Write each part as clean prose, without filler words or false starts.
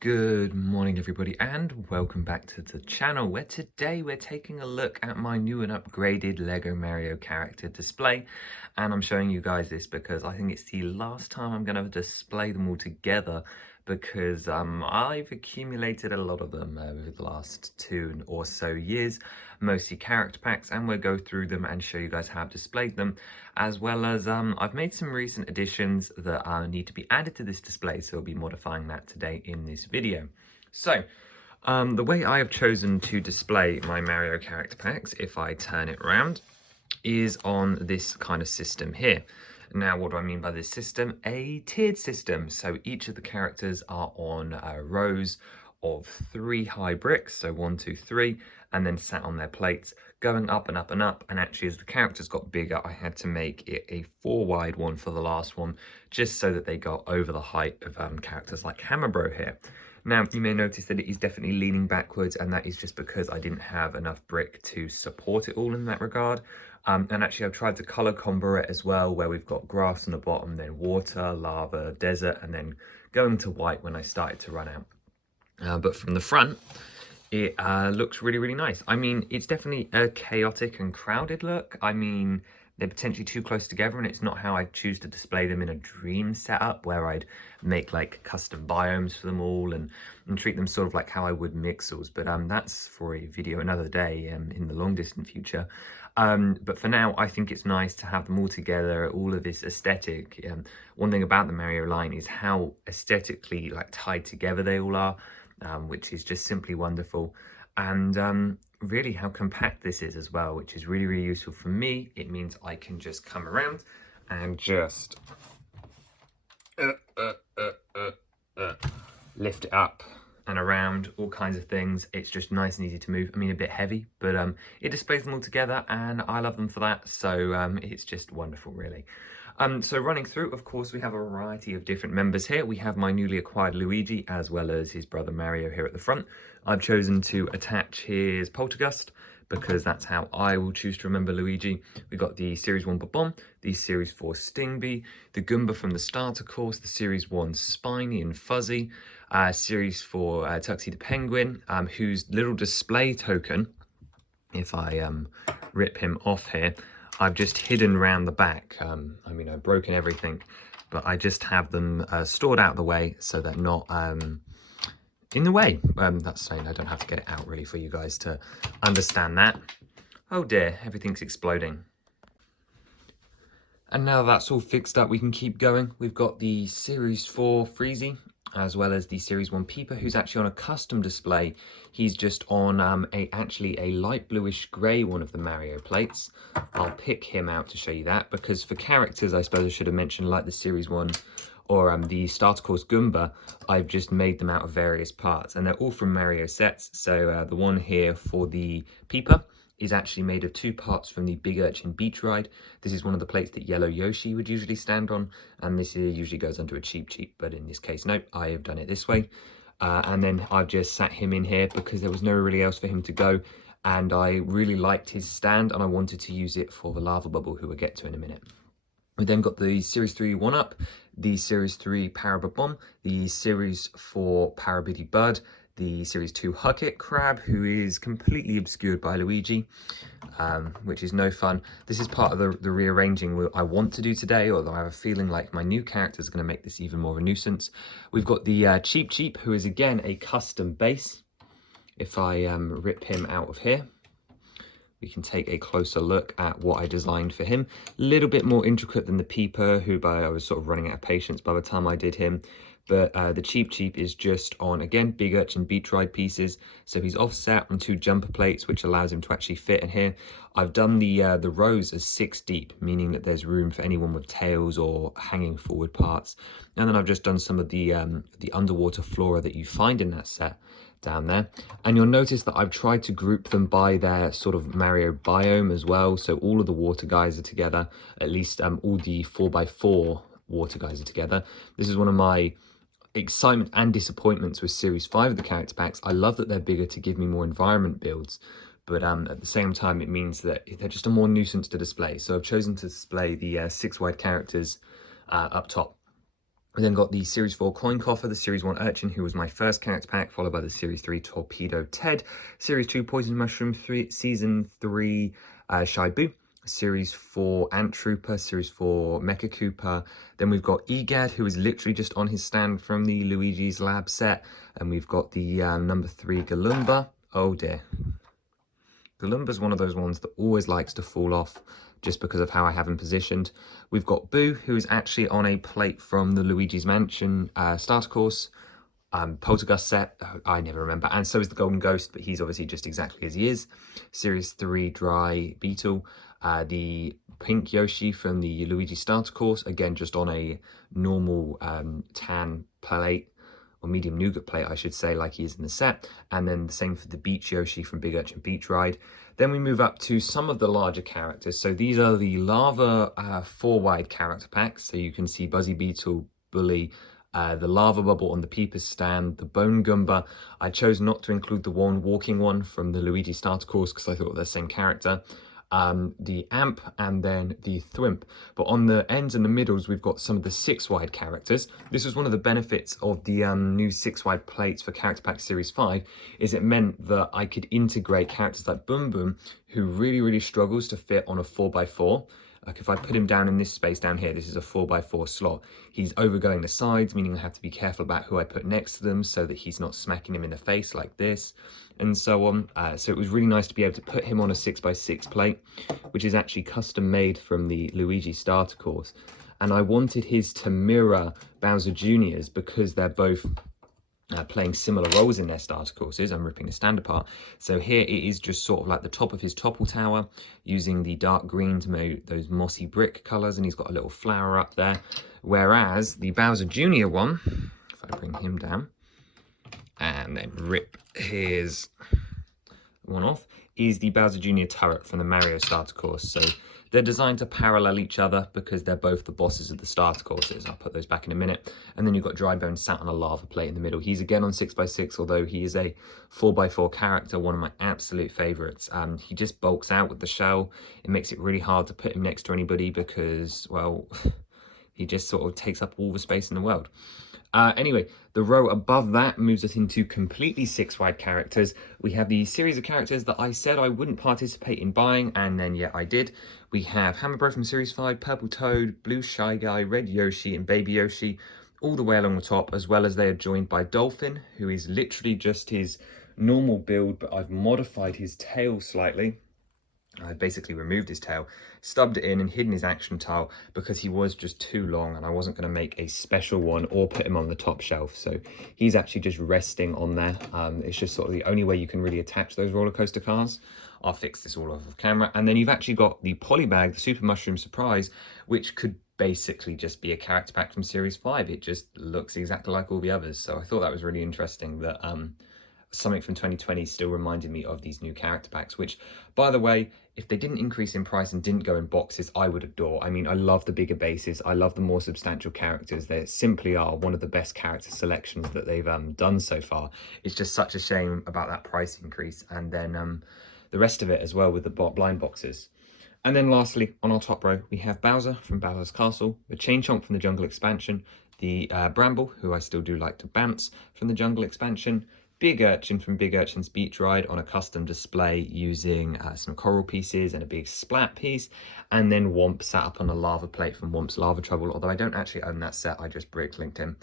Good morning everybody and welcome back to the channel where today we're taking a look at my new and upgraded Lego Mario character display, and I'm showing you guys this because I think it's the last time I'm going to display them all together because I've accumulated a lot of them over the last 2 or so years, mostly character packs, and we'll go through them and show you guys how I've displayed them, as well as I've made some recent additions that need to be added to this display, so I'll be modifying that today in this video. So the way I have chosen to display my Mario character packs, if I turn it around, is on this kind of system here. Now, what do I mean by this system? A tiered system. So each of the characters are on rows of 3 high bricks, so 1, 2, 3, and then sat on their plates, going up and up and up. And actually, as the characters got bigger, I had to make it a 4 wide one for the last one, just so that they got over the height of characters like Hammer Bro here. Now, you may notice that it is definitely leaning backwards, and that is just because I didn't have enough brick to support it all in that regard. And actually, I've tried to color combo it as well, where we've got grass on the bottom, then water, lava, desert, and then going to white when I started to run out. But from the front, it looks really, really nice. I mean, it's definitely a chaotic and crowded look. I mean, they're potentially too close together, and it's not how I choose to display them in a dream setup where I'd make like custom biomes for them all and treat them sort of like how I would Mixels. But that's for a video another day in the long distant future. But for now, I think it's nice to have them all together, all of this aesthetic. One thing about the Mario line is how aesthetically like tied together they all are, which is just simply wonderful. And really how compact this is as well, which is really, really useful for me. It means I can just come around and just lift it up and around, all kinds of things. It's just nice and easy to move. I mean, a bit heavy, but it displays them all together, and I love them for that. So it's just wonderful, really. So running through, of course, we have a variety of different members here. We have my newly acquired Luigi, as well as his brother Mario here at the front. I've chosen to attach his Poltergust, because that's how I will choose to remember Luigi. We've got the Series 1 Bob-omb, the Series 4 Stingby, the Goomba from the starter course, the Series 1 Spiny and Fuzzy, Series 4 Tuxedo Penguin, whose little display token, if I rip him off here, I've just hidden around the back. I mean, I've broken everything, but I just have them stored out of the way so they're not in the way. That's saying I don't have to get it out really for you guys to understand that. Oh dear, everything's exploding. And now that's all fixed up, we can keep going. We've got the Series 4 Freezy, as well as the Series 1 Peeper, who's actually on a custom display. He's just on actually a light bluish grey one of the Mario plates. I'll pick him out to show you that, because for characters, I suppose I should have mentioned, like the Series 1 or the starter course Goomba, I've just made them out of various parts, and they're all from Mario sets. So the one here for the Peeper is actually made of 2 parts from the Big Urchin Beach Ride. This is one of the plates that Yellow Yoshi would usually stand on, and this usually goes onto a Cheep Cheep, but in this case, no, I have done it this way. And then I've just sat him in here because there was nowhere really else for him to go, and I really liked his stand, and I wanted to use it for the Lava Bubble, who we'll get to in a minute. We then got the Series 3 1-Up, the Series 3 Power Bob-omb, the Series 4 Power Biddy Bud, the Series 2 Hug-It Crab, who is completely obscured by Luigi, which is no fun. This is part of the rearranging I want to do today, although I have a feeling like my new characters are going to make this even more of a nuisance. We've got the Cheep Cheep, who is again a custom base. If I rip him out of here, we can take a closer look at what I designed for him. A little bit more intricate than the Peeper, who I was sort of running out of patience by the time I did him. But the Cheep Cheep is just on, again, Big Urchin Beach Ride pieces. So he's offset on 2 jumper plates, which allows him to actually fit in here. I've done the rows as 6 deep, meaning that there's room for anyone with tails or hanging forward parts. And then I've just done some of the underwater flora that you find in that set down there. And you'll notice that I've tried to group them by their sort of Mario biome as well. So all of the water guys are together, at least all the 4x4 water guys are together. This is one of my excitement and disappointments with Series 5 of the character packs. I love that they're bigger to give me more environment builds, but at the same time it means that they're just a more nuisance to display. So I've chosen to display the 6 wide characters up top. We then got the Series 4 Coin Coffer, the Series 1 Urchin, who was my first character pack, followed by the Series 3 Torpedo Ted, Series 2 Poison Mushroom, Season 3 Shy Boo, Series 4 Ant Trooper, Series 4 Mecha Cooper. Then we've got Egad, who is literally just on his stand from the Luigi's Lab set. And we've got the number 3 Galumba. Oh dear. Galumba's one of those ones that always likes to fall off just because of how I have him positioned. We've got Boo, who is actually on a plate from the Luigi's Mansion starter course, Poltergust set, I never remember, and so is the Golden Ghost, but he's obviously just exactly as he is. Series 3 Dry Beetle, the Pink Yoshi from the Luigi starter course, again just on a normal tan plate, or medium nougat plate, I should say, like he is in the set. And then the same for the Beach Yoshi from Big Urchin Beach Ride. Then we move up to some of the larger characters. So these are the Lava 4-wide character packs. So you can see Buzzy Beetle, Bully, the Lava Bubble on the Peepers stand, the Bone Goomba. I chose not to include the walking one from the Luigi starter course because I thought they're the same character. The Amp, and then the Thwimp. But on the ends and the middles, we've got some of the 6-wide characters. This was one of the benefits of the new 6-wide plates for Character Pack Series 5, is it meant that I could integrate characters like Boom Boom, who really struggles to fit on a 4x4. Like if I put him down in this space down here, this is a 4x4 slot. He's overgoing the sides, meaning I have to be careful about who I put next to them so that he's not smacking him in the face like this, and so on. So it was really nice to be able to put him on a 6x6 plate, which is actually custom made from the Luigi starter course. And I wanted his to mirror Bowser Jr.'s because they're both playing similar roles in their starter courses. I'm ripping the stand apart. So here it is just sort of like the top of his topple tower, using the dark green to make those mossy brick colours, and he's got a little flower up there. Whereas the Bowser Jr. one, if I bring him down, and then rip his one off, is the Bowser Jr. turret from the Mario starter course. So they're designed to parallel each other because they're both the bosses of the starter courses. I'll put those back in a minute. And then you've got Drybone sat on a lava plate in the middle. He's again on 6x6, although he is a 4x4 character, one of my absolute favorites. He just bulks out with the shell. It makes it really hard to put him next to anybody because, well, he just sort of takes up all the space in the world. Anyway, the row above that moves us into completely 6-wide characters. We have the series of characters that I said I wouldn't participate in buying, and then yeah, I did. We have Hammer Bro from Series 5, Purple Toad, Blue Shy Guy, Red Yoshi, and Baby Yoshi, all the way along the top, as well as they are joined by Dolphin, who is literally just his normal build, but I've modified his tail slightly. I basically removed his tail, stubbed it in and hidden his action tile because he was just too long and I wasn't going to make a special one or put him on the top shelf. So he's actually just resting on there. It's just sort of the only way you can really attach those roller coaster cars. I'll fix this all off of camera. And then you've actually got the Polybag, the Super Mushroom Surprise, which could basically just be a character pack from Series 5. It just looks exactly like all the others. So I thought that was really interesting that something from 2020 still reminded me of these new character packs, which, by the way, if they didn't increase in price and didn't go in boxes, I would adore. I mean, I love the bigger bases. I love the more substantial characters. They simply are one of the best character selections that they've done so far. It's just such a shame about that price increase. And then the rest of it as well with the blind boxes. And then lastly, on our top row, we have Bowser from Bowser's Castle, the Chain Chomp from the Jungle Expansion, the Bramble, who I still do like to bounce, from the Jungle Expansion, Big Urchin from Big Urchin's Beach Ride on a custom display using some coral pieces and a big splat piece, and then Womp sat up on a lava plate from Womp's Lava Trouble, although I don't actually own that set, I just brick-linked him.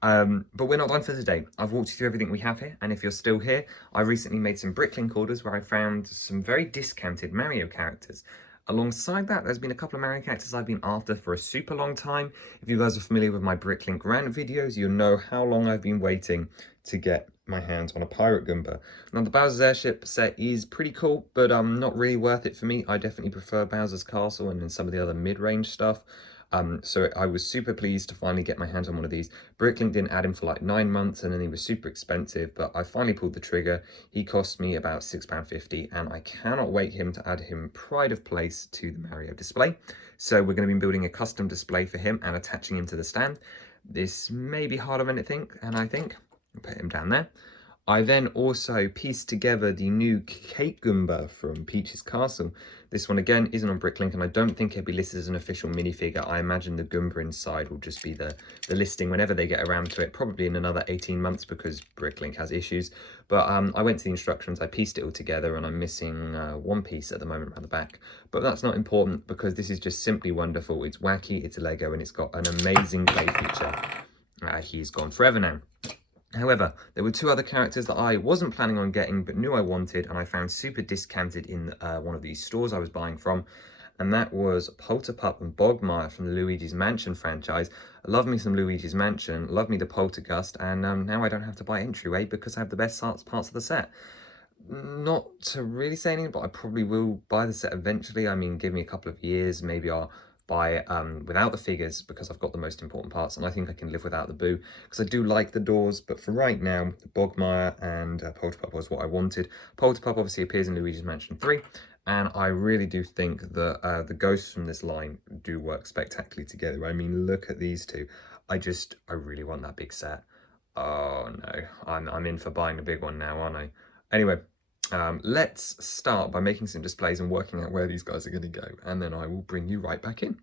But we're not done for today. I've walked you through everything we have here, and if you're still here, I recently made some bricklink orders where I found some very discounted Mario characters. Alongside that, there's been a couple of Mario characters I've been after for a super long time. If you guys are familiar with my bricklink rant videos, you'll know how long I've been waiting to get my hands on a Pirate Goomba. Now, the Bowser's Airship set is pretty cool, but not really worth it for me. I definitely prefer Bowser's Castle and then some of the other mid-range stuff. So I was super pleased to finally get my hands on one of these. Bricklink didn't add him for like 9 months and then he was super expensive, but I finally pulled the trigger. He cost me about £6.50 and I cannot wait to add him pride of place to the Mario display. So we're going to be building a custom display for him and attaching him to the stand. This may be harder than I think, and I think I'll put him down there. I then also pieced together the new Cake Goomba from Peach's Castle. This one again isn't on Bricklink, and I don't think it'll be listed as an official minifigure. I imagine the Goomba inside will just be the listing whenever they get around to it, probably in another 18 months because Bricklink has issues. But I went to the instructions, I pieced it all together, and I'm missing one piece at the moment around the back. But that's not important because this is just simply wonderful. It's wacky, it's a Lego, and it's got an amazing play feature. He's gone forever now. However, there were two other characters that I wasn't planning on getting but knew I wanted, and I found super discounted in one of these stores I was buying from, and that was Polterpup and Bogmire from the Luigi's Mansion franchise. I love me some Luigi's Mansion, love me the Poltergust, and now I don't have to buy Entryway because I have the best parts of the set. Not to really say anything, but I probably will buy the set eventually. I mean, give me a couple of years, maybe I'll buy without the figures because I've got the most important parts, and I think I can live without the Boo because I do like the doors. But for right now, Bogmire and Polterpup was what I wanted. Polterpup obviously appears in Luigi's Mansion 3, and I really do think that the ghosts from this line do work spectacularly together. I mean, look at these two. I really want that big set. Oh no, I'm in for buying a big one now, aren't I? Anyway, let's start by making some displays and working out where these guys are going to go, and then I will bring you right back in.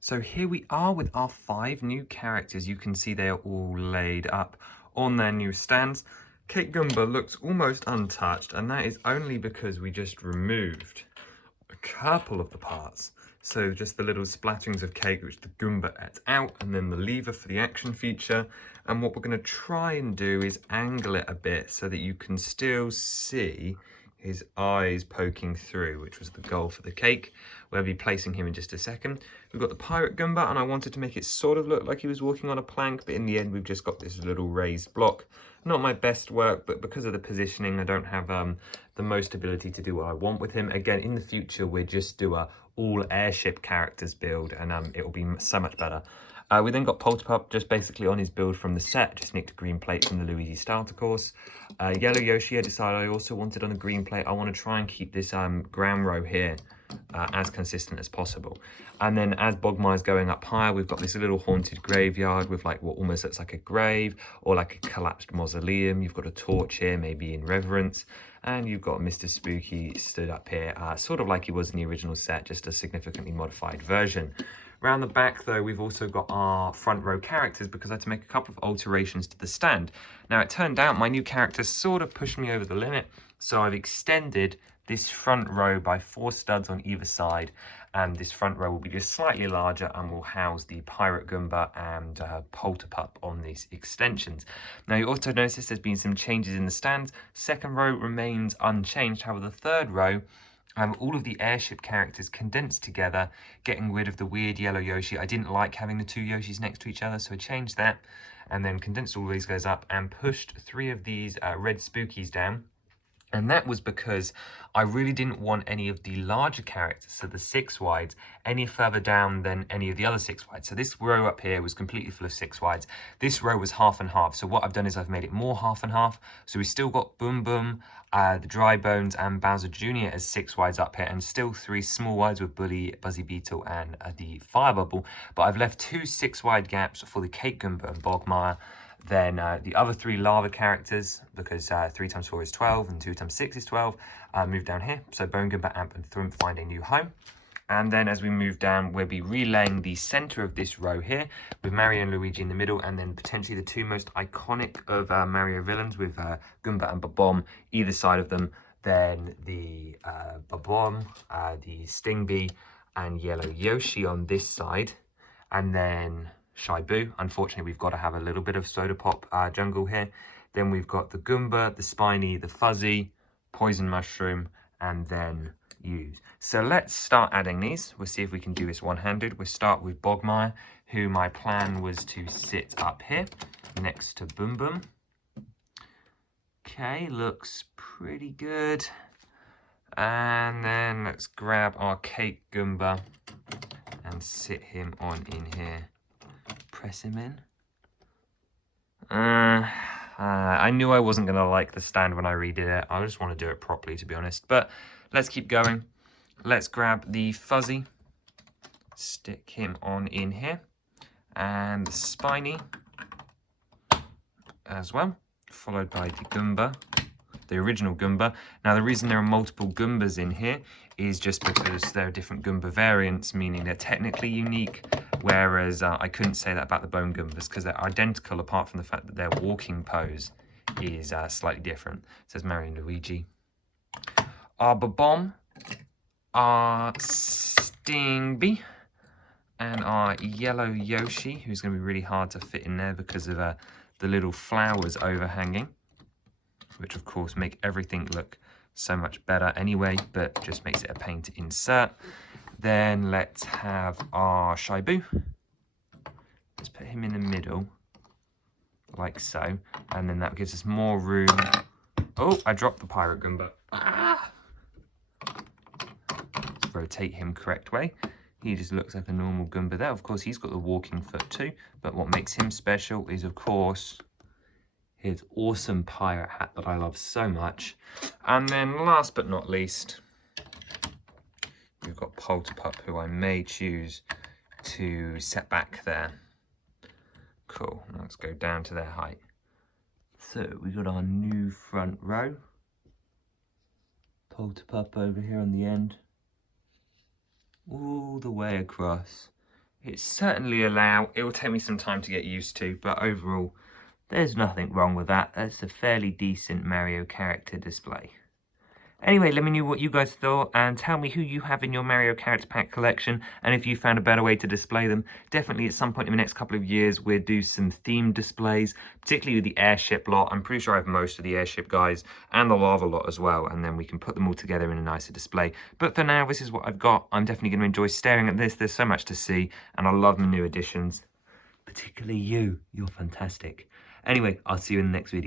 So here we are with our 5 new characters. You can see they are all laid up on their new stands. Cake Goomba looks almost untouched, and that is only because we just removed a couple of the parts. So just the little splatterings of cake which the Goomba ate out, and then the lever for the action feature. And what we're going to try and do is angle it a bit so that you can still see his eyes poking through, which was the goal for the cake. We'll be placing him in just a second. We've got the Pirate Goomba, and I wanted to make it sort of look like he was walking on a plank, but in the end we've just got this little raised block. Not my best work, but because of the positioning, I don't have the most ability to do what I want with him. Again, in the future, we'll just do a all airship characters build, and it will be so much better. We then got Polterpup, just basically on his build from the set, just nicked a green plate from the Luigi starter course. Yellow Yoshi, I decided I also wanted on a green plate. I want to try and keep this ground row here as consistent as possible. And then as Bogmire's going up higher, we've got this little haunted graveyard with like what almost looks like a grave or like a collapsed mausoleum. You've got a torch here, maybe in reverence. And you've got Mr. Spooky stood up here, sort of like he was in the original set, just a significantly modified version. Around the back, though, we've also got our front row characters because I had to make a couple of alterations to the stand. Now, it turned out my new characters sort of pushed me over the limit, so I've extended this front row by 4 studs on either side, and this front row will be just slightly larger and will house the Pirate Goomba and Polterpup on these extensions. Now, you also notice there's been some changes in the stands. Second row remains unchanged, however, the third row, all of the airship characters condensed together, getting rid of the weird yellow Yoshi. I didn't like having the 2 Yoshis next to each other, so I changed that, and then condensed all these guys up and pushed 3 of these red Spookies down. And that was because I really didn't want any of the larger characters, so the 6 wides, any further down than any of the other 6 wides. So this row up here was completely full of 6 wides. This row was half and half. So what I've done is I've made it more half and half. So we still got Boom Boom, the Dry Bones and Bowser Jr. as 6 wides up here, and still 3 small wides with Bully, Buzzy Beetle and the Fire Bubble. But I've left 2 6-wide gaps for the Cake Goomba and Bogmire. Then the other 3 lava characters, because 3 times 4 is 12 and 2 times 6 is 12, move down here. So Bone Goomba, Amp and Thwimp find a new home. And then as we move down, we'll be relaying the center of this row here with Mario and Luigi in the middle, and then potentially the 2 most iconic of Mario villains with Goomba and Bob-omb either side of them. Then the Bob-omb, the Sting Bee and Yellow Yoshi on this side. And then Shy Boo. Unfortunately, we've got to have a little bit of Soda Pop jungle here. Then we've got the Goomba, the Spiny, the Fuzzy, Poison Mushroom, and then Use. So let's start adding these. We'll see if we can do this one-handed. We'll start with Bogmire, who my plan was to sit up here next to Boom Boom. Okay, looks pretty good. And then let's grab our Cake Goomba and sit him on in here. Press him in. I knew I wasn't going to like the stand when I redid it. I just want to do it properly, to be honest. But let's keep going. Let's grab the Fuzzy. Stick him on in here. And the Spiny as well. followed by the Goomba, the original Goomba. Now the reason there are multiple Goombas in here is just because there are different Goomba variants, meaning they're technically unique, whereas I couldn't say that about the Bone Goombas because they're identical apart from the fact that their walking pose is slightly different. It says Mario and Luigi. Our Bomb, our Stingby, and our yellow Yoshi, who's going to be really hard to fit in there because of the little flowers overhanging, which of course make everything look so much better anyway, but just makes it a pain to insert. Then let's have our Shibu. Let's put him in the middle, like so, and then that gives us more room. Oh, I dropped the Pirate Goomba. Ah! Let's rotate him correct way. He just looks like a normal Goomba there. Of course, he's got the walking foot too, but what makes him special is, of course, his awesome pirate hat that I love so much. And then last but not least, we've got Polterpup, who I may choose to set back there. Cool, now let's go down to their height. So we've got our new front row. Polterpup over here on the end. All the way across. It's certainly it will take me some time to get used to, but overall, there's nothing wrong with that. That's a fairly decent Mario character display. Anyway, let me know what you guys thought and tell me who you have in your Mario Character Pack collection and if you found a better way to display them. Definitely at some point in the next couple of years, we'll do some themed displays, particularly with the airship lot. I'm pretty sure I have most of the airship guys and the lava lot as well, and then we can put them all together in a nicer display. But for now, this is what I've got. I'm definitely going to enjoy staring at this. There's so much to see, and I love the new additions. Particularly you. You're fantastic. Anyway, I'll see you in the next video.